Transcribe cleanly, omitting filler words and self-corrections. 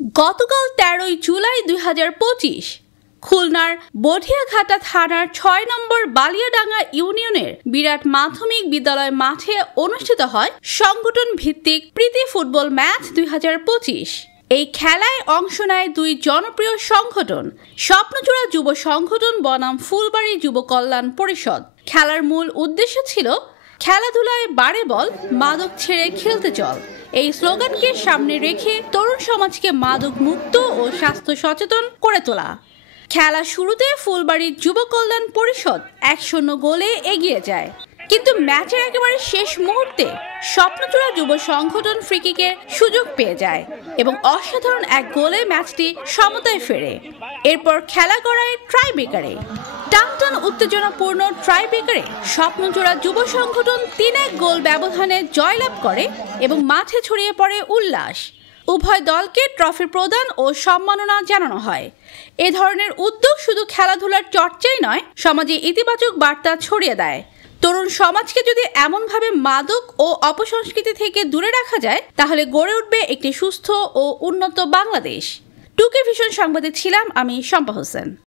গতকাল ১৩ জুলাই ২০২৫ খুলনার বধিয়াঘাটা থানার ৬ নম্বর বালিয়াডাঙ্গা ইউনিয়নের বিরাট মাধ্যমিক বিদ্যালয় মাঠে অনুষ্ঠিত হয় সংগঠন ভিত্তিক প্রীতি ফুটবল ম্যাচ ২০২৫। এই খেলায় অংশ নেয় দুই জনপ্রিয় সংগঠন, স্বপ্নচূড়া যুব সংগঠন বনাম ফুলবাড়ী যুব কল্যাণ পরিষদ। খেলার মূল উদ্দেশ্য ছিল খেলাধুলায় বাড়ে বল, মাদক ছেড়ে খেলতে চল। এই স্লোগানকে সামনে রেখে তরুণ সমাজকে মাদক মুক্ত ও স্বাস্থ্য সচেতন করে তোলা। খেলা শুরুতে ফুলবাড়ী যুব কল্যাণ পরিষদ ১-০ গোলে এগিয়ে যায়, কিন্তু ম্যাচের একেবারে শেষ মুহূর্তে স্বপ্নচূড়া যুব সংগঠন ফ্রিকিকের সুযোগ পেয়ে যায় এবং অসাধারণ এক গোলে ম্যাচটি সমতায় ফেরে। এরপর খেলা গড়ায় ট্রাইব্রেকারে। টানটান উত্তেজনাপূর্ণ ট্রাইব্রেকারে স্বপ্নচূড়া যুব সংগঠন ৩-১ গোল ব্যবধানে জয়লাভ করে এবং মাঠে ছড়িয়ে পড়ে উল্লাস। উভয় দলকে ট্রফি প্রদান ও সম্মাননা জানানো হয়। এ ধরনের উদ্যোগ শুধু খেলাধুলার চর্চাই নয়, সমাজে ইতিবাচক বার্তা ছড়িয়ে দেয়। তরুণ সমাজকে যদি এমনভাবে মাদক ও অপসংস্কৃতি থেকে দূরে রাখা যায়, তাহলে গড়ে উঠবে একটি সুস্থ ও উন্নত বাংলাদেশ। টুকে ভিশন সংবাদে ছিলাম আমি শম্পা হোসেন।